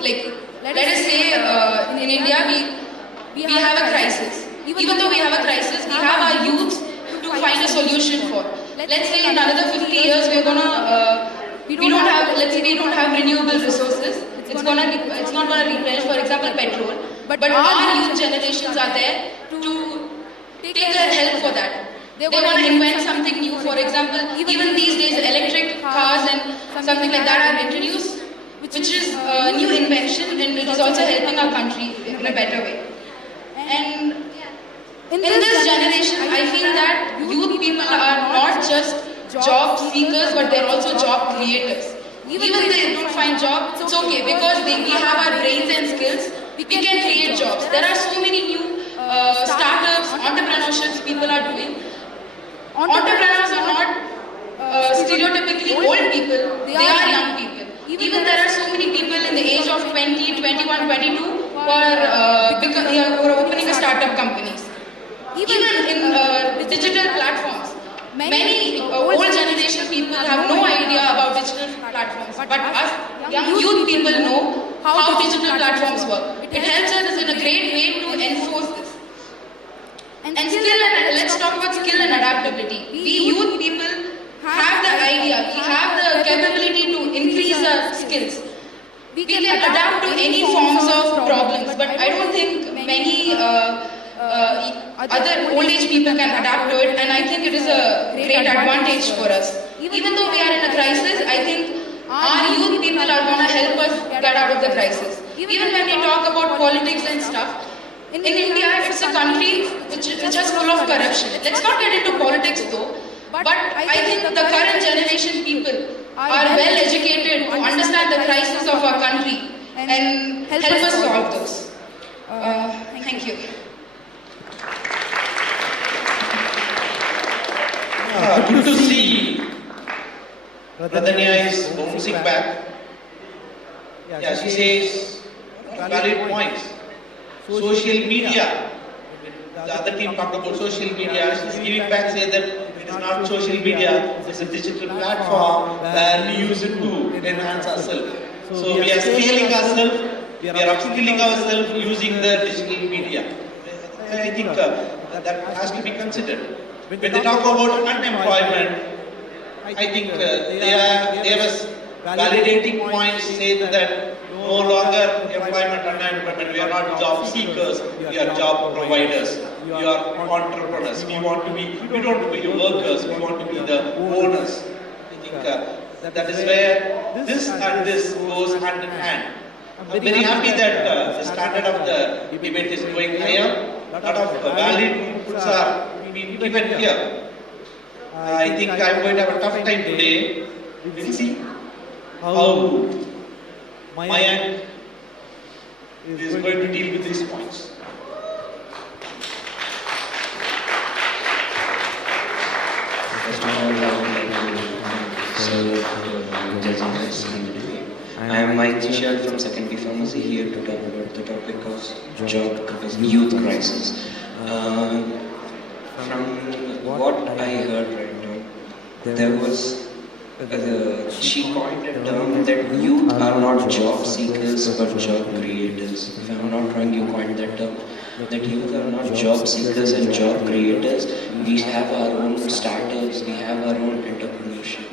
like, let us say in India we have a crisis. Even though we have a crisis, we have our youth to find a solution for. Let's say in another 50 years we don't have renewable resources. It's not gonna replenish, for example, petrol. But our youth generations are there to take their help for that. They want to invent something new. For example, even these days electric cars and something like that are introduced, which is a new invention, and it is also helping our country in a better way. And in this generation, I feel that youth people are not just job seekers, but they're also job creators. Even if they don't find job, it's okay, because we have our brains and skills. We can create jobs. There are so many new startups, entrepreneurships people are doing. Entrepreneurs are not stereotypically old people, they are young people. Even there are so many people in the age of 20, 21, 22 who are opening a startup companies. Even in digital platforms, many old generation people have no idea about digital platforms, but us young youth people know how digital platforms work. It helps us in a great way to enforce this. And let's talk about skill and adaptability. We youth people have the idea, we have the capability to increase our skills. We can adapt to any forms of problems, but I don't think many other old age people can adapt to it, and I think it is a great advantage for us. Even though we are in a crisis, I think our youth people are going to help us get out of the crisis. Even when we talk about politics and stuff, in India, it's a country which is full of corruption. Let's not get into politics though, but I think the current generation people are well educated to understand the crisis of our country and help us solve those. Thank you. Good to see Pradanya is bouncing back. Yeah, she says valid points. Social media. The other team talked about social media. She's giving back, say that it is not social media, it's a digital platform where we use it to enhance ourselves. So we are scaling ourselves, we are upskilling ourselves using the digital media. I think that has to be considered. When they talk about unemployment, I think they was validating points saying that no longer employment, unemployment, we are not job seekers, we are job providers, we are entrepreneurs, we don't want to be workers, we want to be the owners. I think that is where this and this goes hand in hand. I'm very happy that the standard of the debate is going higher, a lot of valid inputs are being given here. I think I'm going to have a tough time today. We'll see how Mayank is going to deal with these points. I am Mike Jishal from 2nd B Pharmacy here to talk about the topic of job youth crisis. From what I heard right now, there was she coined a term that youth are not job seekers but job creators. If I am not wrong, you coined that term. That youth are not job seekers and job creators. We have our own startups, we have our own entrepreneurship.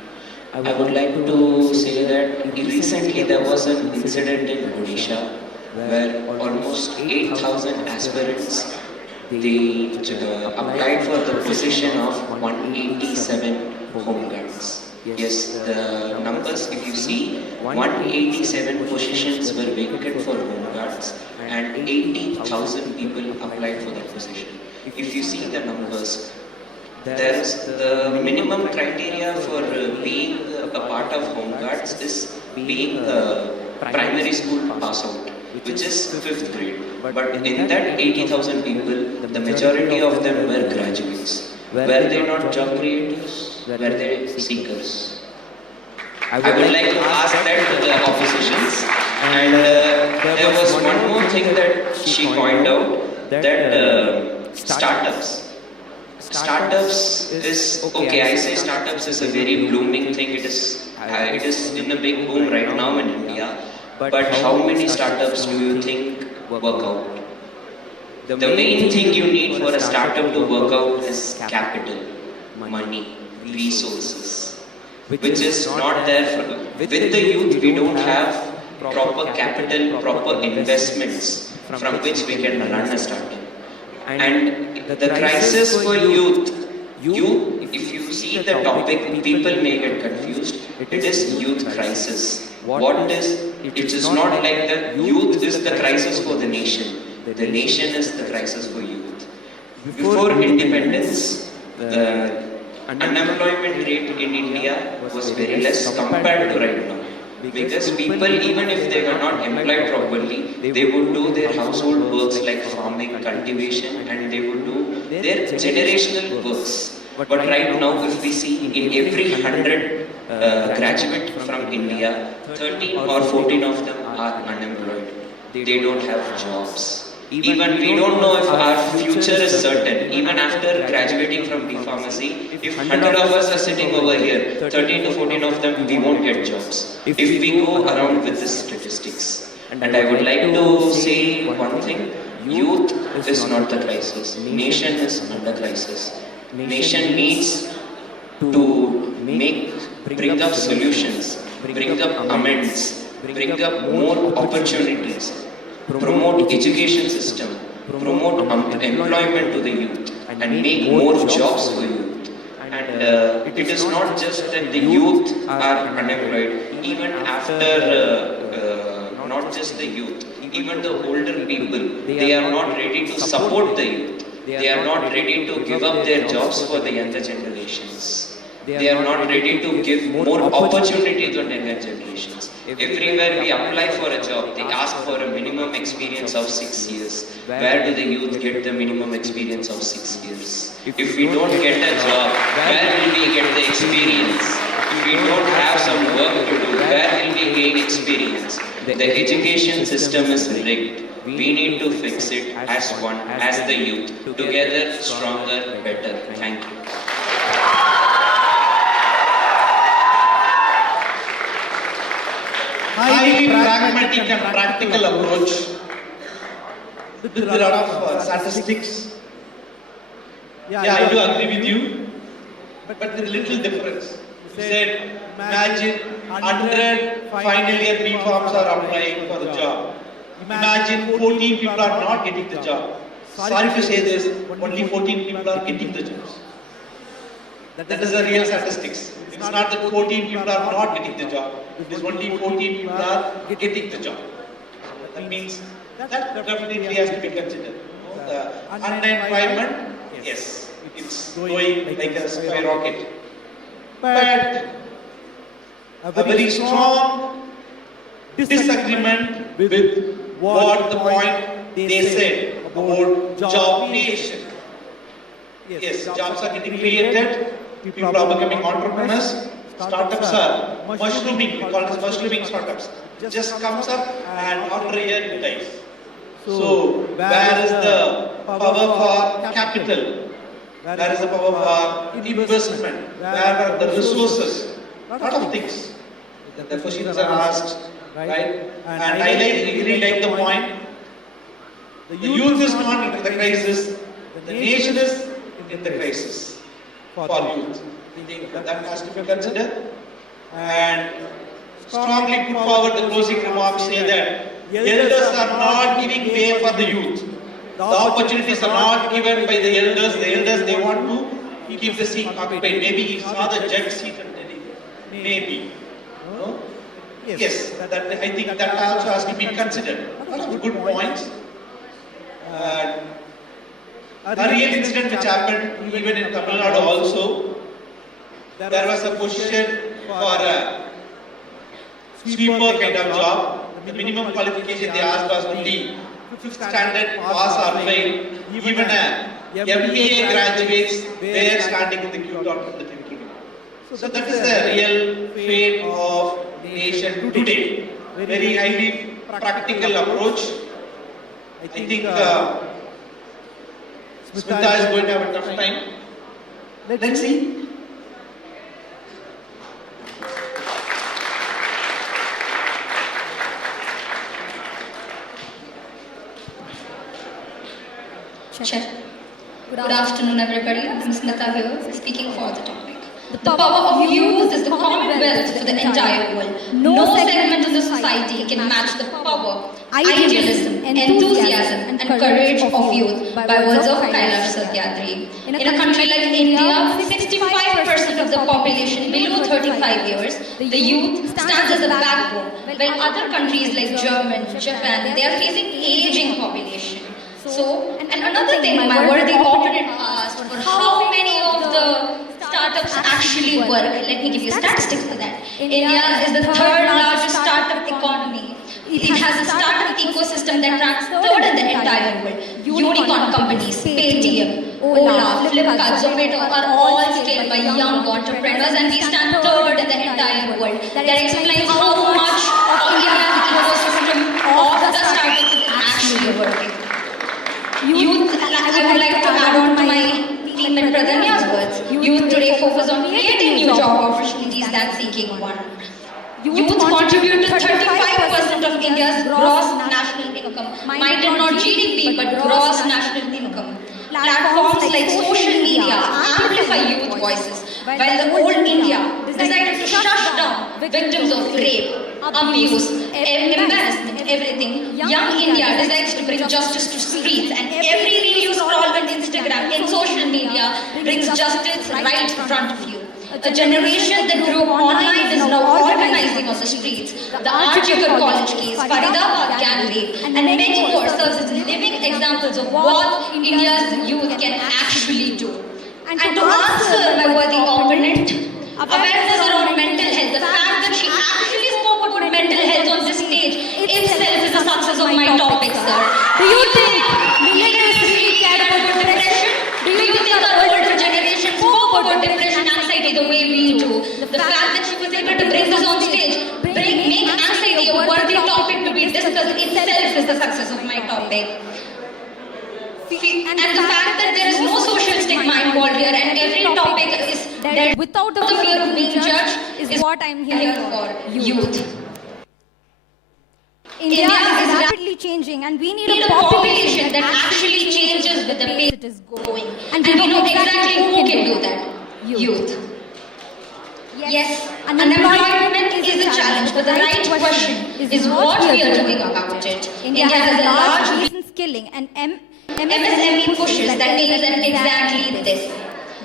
I would like to say that recently there was an incident in Odisha where almost 8,000 aspirants they applied for the position of 187 home guards. Yes, the numbers, if you see, 187 positions were vacant for home guards and 80,000 people applied for that position. If you see the numbers, there's the minimum criteria for being a part of home guards is being a primary school pass out, which is 5th grade. But in that 80,000 people, the majority of them were graduates. Were they not job creators? Were they seekers? I would like to ask that to the oppositions. And there was one more thing that she pointed out, that startups is, okay, I say startups is a very blooming thing. It is in a big boom right now in India. But how many startups do you think work out? The main thing you need for a startup to work out is capital, money, resources, which is not there with the youth. We don't have proper capital, proper investments from which we can run a startup. And the crisis for youth, if you see the topic, people may get confused. It is youth crisis. What is? It is not like the youth is the crisis for the nation. The nation is the crisis for youth. Before independence, the unemployment rate in India was very less compared to right now. Because people, even if they were not employed properly, they would do their household works like farming, cultivation, and they would do their generational works. But right now, if we see in every 100 graduate from India, 13 or 14 of them are unemployed. They don't have jobs. Even we don't know if our future is certain. Even after graduating from B.Pharmacy, if 100 of us are sitting over here, 13 to 14 of them, we won't get jobs. If we go around with the statistics. And I would like to say one thing, youth is not the crisis. Nation is under crisis. Nation needs to bring up solutions, bring up amends, bring up more opportunities, promote education system, promote employment to the youth, and make more jobs for youth. And it is not just that the youth are unemployed, even after not just the youth, even the older people, they are not ready to support the youth. They are not ready to give up their jobs for the younger generations. They are not ready to give more opportunity to the younger generations. Everywhere we apply for a job, they ask for a minimum experience of 6 years. Where do the youth get the minimum experience of 6 years? If we don't get a job, where will we get the experience? If we don't have some work to do, where will we gain experience? The education system is rigged. We need to fix it as one, as the youth. Together, stronger, better. Thank you. Highly pragmatic and practical approach with a lot of statistics. Yeah, I do agree with you, but there's a little difference. You said, imagine 100 final year B.Pharms are applying for the job. Imagine 14 people are not getting the job. Sorry to say this, only 14 people are getting the jobs. That is the real statistics. It's not that 14 people are not getting the job. It is only 14 people are getting the job. That means that definitely has to be considered. The unemployment, yes, it's going like a skyrocket. But a very strong disagreement with what the point they said about job creation. Yes, jobs are getting created, people are becoming entrepreneurs, startups are mushrooming, we call it mushrooming startups. Just comes up and after a year it dies. So, where is the power for capital? Where is the power for investment? Where are the resources? Lot of things. The questions are asked, right? And I really like the point. The youth is not in the crisis, the nation is in the crisis for youth. I think that has to be considered. And strongly put forward the closing remarks say that elders are not giving way for the youth. The opportunities are not given by the elders. The elders, they want to keep the seat occupied. Maybe he saw the judge seat and maybe. No? Yes, that I think that also has to be considered. Good points. A real incident which happened even in Tamil Nadu also, there was a position for a sweeper kind of job. The minimum qualification they asked was only 5th standard pass or fail. Even a MBA graduates were standing in the queue of the thinking. So that is the real fate of nation today. Very highly practical approach. I think Smita is going to have a tough time. Let's see. Check. Good afternoon, everybody. I'm Smita here, speaking for the topic. The power of youth is the common wealth for the entire world. No segment of the society can match the power, idealism, enthusiasm, and courage of youth by words of Kailash Satyadri. In a country like India, 65% of the population below 35 years, the youth stands as a backbone, while other countries like Germany, Japan, they are facing aging population. So, and another thing my worthy opponent asked for how many of the startups actually work. Let me give you statistics for that. India is the third largest startup economy. It has a startup ecosystem that ranks third in the entire world. Unicorn companies, Paytm, Ola, Flipkart, Zomato are all scaled by young entrepreneurs, and we stand third in the entire world. That explains how much of India's ecosystem of the startups is actually working. Youth, I would like to add on to my teammate Pradhanya's words. Youth today focus on creating new job opportunities than seeking one. Youth contribute to 35% of India's gross national income. Mind not GDP, but gross national income. Platforms like social media amplify youth voices, while the old India decided to shut down victims of rape, abuse, embarrassment, everything. Young India decides to bring justice to streets, and every reel you scroll on Instagram, in social media, brings justice right in front of you. A generation that grew up online is now organizing on the streets. The Arjikar College case, Faridabad gang rape, and many more serves as living examples of what India's youth can actually do. And to answer my worthy opponent, awareness around mental health, the fact that she actually spoke about mental health on this stage itself is the success of my topic, sir. Do you think millennials really care about depression? Do you think our older generation spoke about depression, anxiety the way we do? The fact that she was able to bring this on stage, make anxiety a worthy topic to be discussed itself is the success of my topic. And the fact that there is no social stigma involved here, and every topic is there without the fear of being judged is what I'm here for. Youth. India is rapidly changing, and we need a population that actually changes with the pace it is going. And we know exactly who can do that. Youth. Yes, unemployment is a challenge, but the right question is what we are doing about it. India has a large recent skilling and MSME pushes that means that exactly this.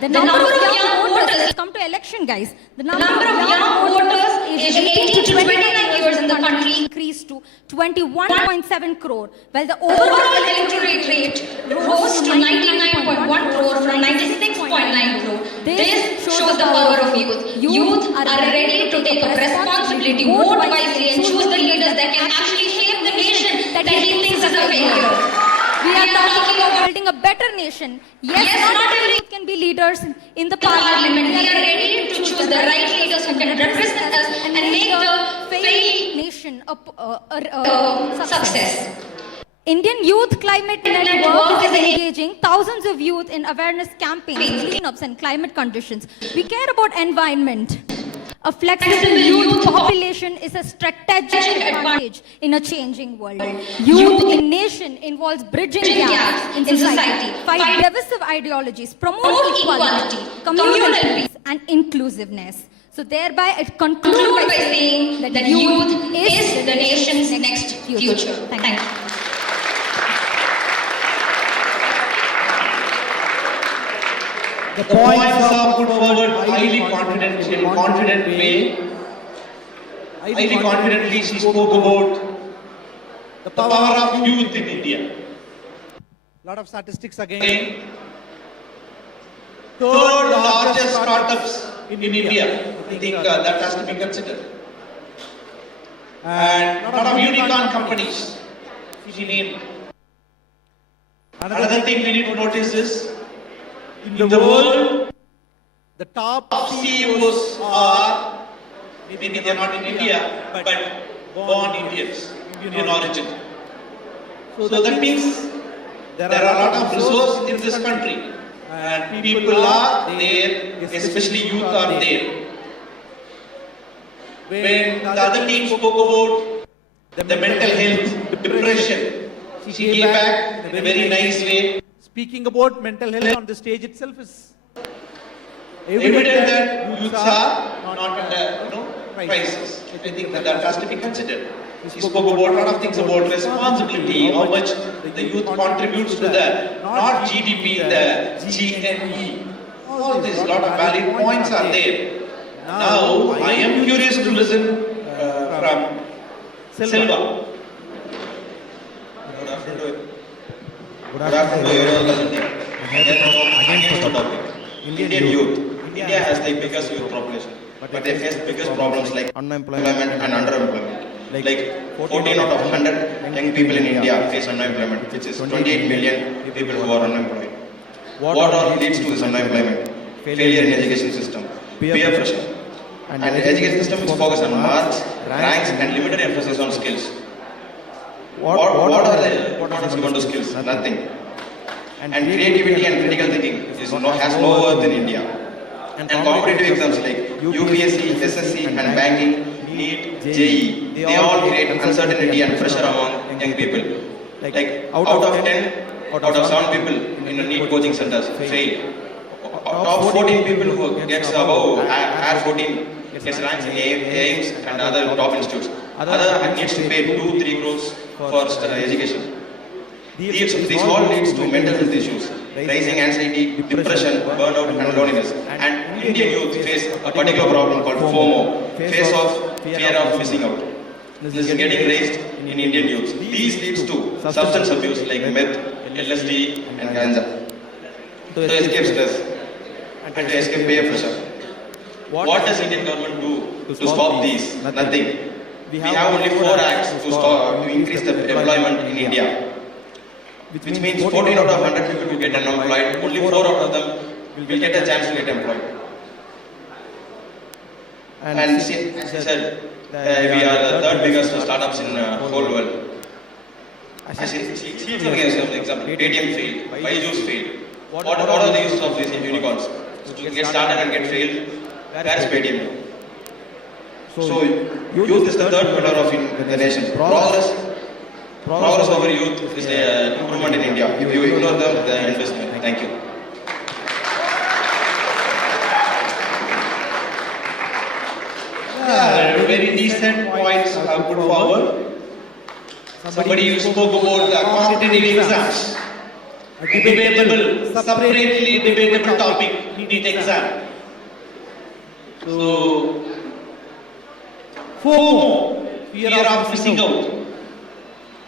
The number of young voters come to election, guys. The number of young voters aged 18 to 29 years in the country increased to 21.7 crore, while the overall electorate rate rose to 99.1 crore from 96.9 crore. This shows the power of youth. Youth are ready to take up responsibility, vote wisely, and choose the leaders that can actually shape the nation that he thinks is a failure. We are talking about building a better nation. Yes, not every youth can be leaders in the parliament. We are ready to choose the right leaders who can represent us and make the failed nation a success. Indian Youth Climate Network Network is engaging thousands of youth in awareness campaigns, cleanups, and climate conditions. We care about environment. A flexible youth population is a strategic advantage in a changing world. Youth in nation involves bridging gaps in society, fight divisive ideologies, promote equality, communal peace, and inclusiveness. So thereby it concludes by saying that youth is the nation's next future. Thank you. The points are put forward highly confident way. Highly confidently she spoke about the power of youth in India. Lot of statistics again. Third largest startups in India. I think that has to be considered. And a lot of unicorn companies. She named. Another thing we need to notice is, in the world, the top CEOs are, maybe they are not in India, but born Indians, Indian origin. So that means there are a lot of resources in this country, and people are there, especially youth are there. When the other team spoke about the mental health, depression, she came back in a very nice way, Speaking about mental health on the stage itself is evident that youths are not under crisis. I think that has to be considered. He spoke about a lot of things about responsibility, how much the youth contributes to the not GDP, the GNE. All these lot of valid points are there. Now I am curious to listen from Selva. Good afternoon to everyone listening. Against the topic. Indian youth. India has the biggest youth population, but they face biggest problems like unemployment and underemployment. Like 14 out of 100 young people in India face unemployment, which is 28 million people who are unemployed. What all leads to this unemployment? Failure in education system, peer pressure, and the education system is focused on marks, ranks, and limited emphasis on skills. What are the importance given to skills? Nothing. And creativity and critical thinking has no worth in India. And competitive exams like UPSC, SSC, and banking, NEET, JEE, they all create uncertainty and pressure among young people. Like out of 10, out of 7 people in the NEET coaching centers fail. Top 14 people who gets above AIR 14 gets ranks in AIMS and other top institutes. Other needs to pay 2-3 crores for education. This all leads to mental health issues, rising anxiety, depression, burnout, and loneliness. And Indian youth face a particular problem called FOMO, fear of missing out. This is getting raised in Indian youth. These leads to substance abuse like meth, LSD, and ganja. To escape stress and to escape peer pressure. What does Indian government do to stop these? Nothing. We have only 4 acts to increase the employment in India. Which means 14 out of 100 people will get unemployed, only 4 out of them will get a chance to get employed. And as I said, we are the 3rd biggest startups in the whole world. See, for example, Paytm failed, Byju's failed. What are the uses of these unicorns? To get started and get failed, where is Paytm? So, youth is the 3rd pillar of the nation. Progress over youth is the improvement in India. If you ignore them, the investment. Thank you. Very decent points are put forward. Somebody you spoke about the competitive exams. A debatable, separately debatable topic, NEET exam. So, FOMO, fear of missing out.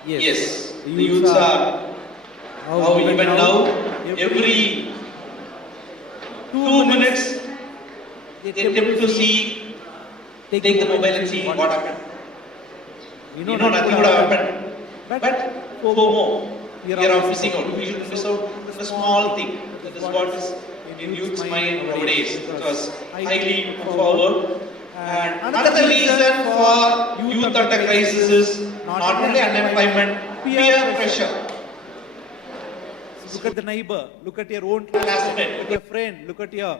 Yes, the youths are how even now, every 2 minutes, they attempt to take the mobile and see what happened. You know nothing would have happened. But FOMO, fear of missing out. We should miss out on a small thing. That is what is in youth's mind nowadays. It was highly forward. And another reason for youth under crisis is not only unemployment, peer pressure. Look at the neighbor, look at your own classmate, look at your friend, look at your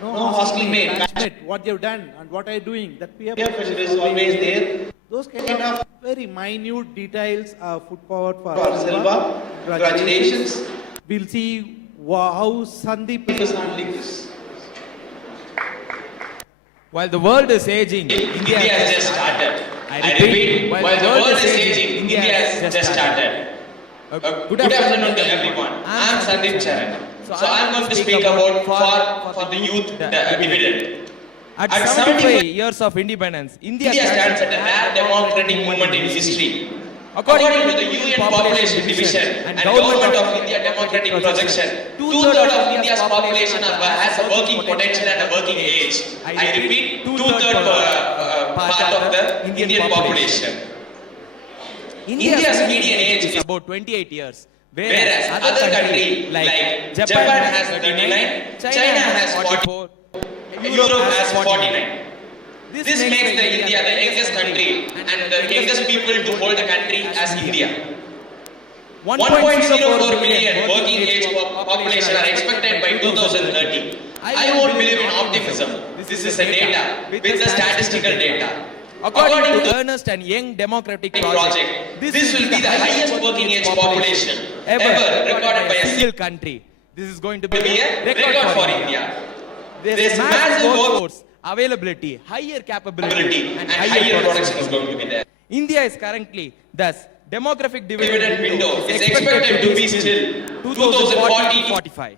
hostling mate. batchmate, what they've done and what are you doing. That peer Peer pressure is always there. Those kind of very minute details are put forward for Selva, congratulations. We'll see how Sandeep is handling this. While the world is aging, India has just started. I repeat, while the world is aging, India has just started. Good afternoon to everyone. I am Sandeep Charan. So I am going to speak about for the youth dividend. at 75 years of independence, India stands at a rare democratic moment in history. According to the UN Population Division and Government of India Democratic Projection, 2/3 of India's population has a working potential and a working age. I repeat, 2/3 part of the Indian population. India's median age is about 28 years, whereas other countries like Japan has 39, China has 44, Europe has 49. This makes the India the youngest country and the youngest people to hold the country as India. 1.04 million working age population are expected by 2030. I won't believe in optimism. This is a data with the statistical data. According to Earnest and Young Democratic Project, this will be the highest working age population ever recorded by a single country. This is going to be a record for India. There's massive workforce availability, higher capability, And higher production is going to be there. India is currently, thus, demographic Dividend window is expected to be still 2040-45.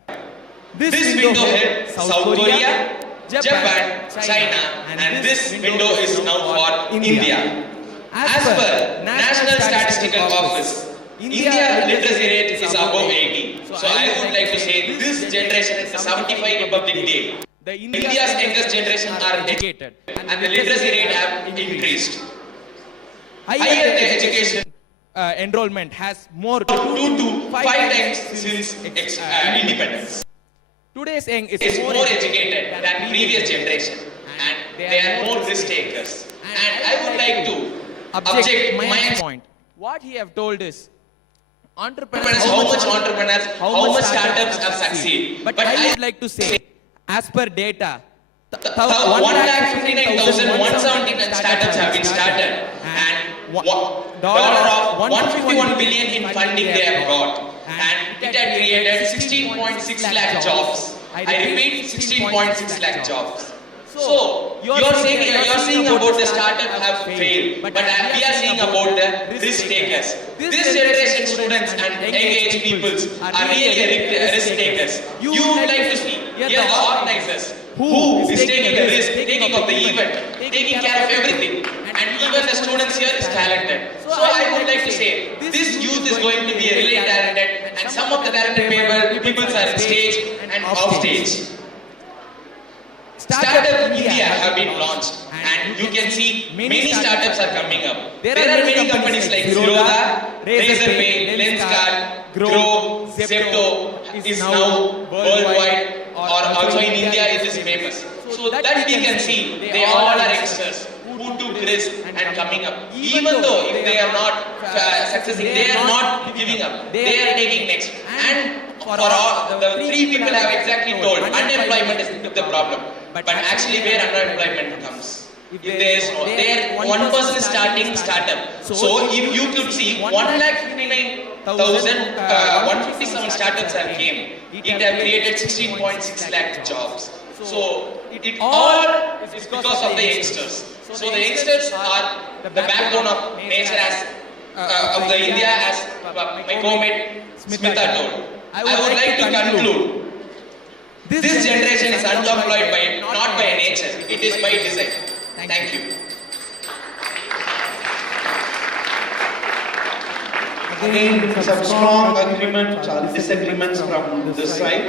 This window hit South Korea, Japan, China, and this window is now for India. As per National Statistical Office, India literacy rate is above 80. So I would like to say this generation is the 75 Republic Day. India's youngest generation are educated and the literacy rate have increased. Higher education enrollment has more 2 to 5 times since independence. Today's young is Is more educated than previous generation and they are more risk takers. And I would like to object my point. What he have told is entrepreneurs, how much startups have succeeded. But I would like to say, as per data, 159,179 startups have been started and $151 billion in funding they have got. And it had created 16.6 lakh jobs. I repeat, 16.6 lakh jobs. So you're saying about the startup have failed, but we are saying about the risk takers. This generation students and engaged peoples are really risk takers. You would like to see here the organizers who is taking a risk, taking of the event, taking care of everything, and even the students here is talented. So I would like to say this youth is going to be really talented, and some of the talented people are on stage and off stage. Startup India have been launched and you can see many startups are coming up. There are many companies like Zerodha, Razorpay, Lenskart, Grow, Zepto is now worldwide or also in India it is famous. So that we can see they all are youngsters who took risk and coming up. Even though if they are not succeeding, they are not giving up. They are taking next. And for all, the three people have exactly told unemployment is the problem. But actually where unemployment comes? If there is no, there one person is starting startup. So if you could see 159,157 startups have came. It have created 16.6 lakh jobs. So it all is because of the youngsters. So the youngsters are the backbone of nature as of the India as my co-mate Smita told. I would like to conclude. This generation is unemployed by not by nature, it is by design. Thank you. Again, some strong agreement, disagreements from this side.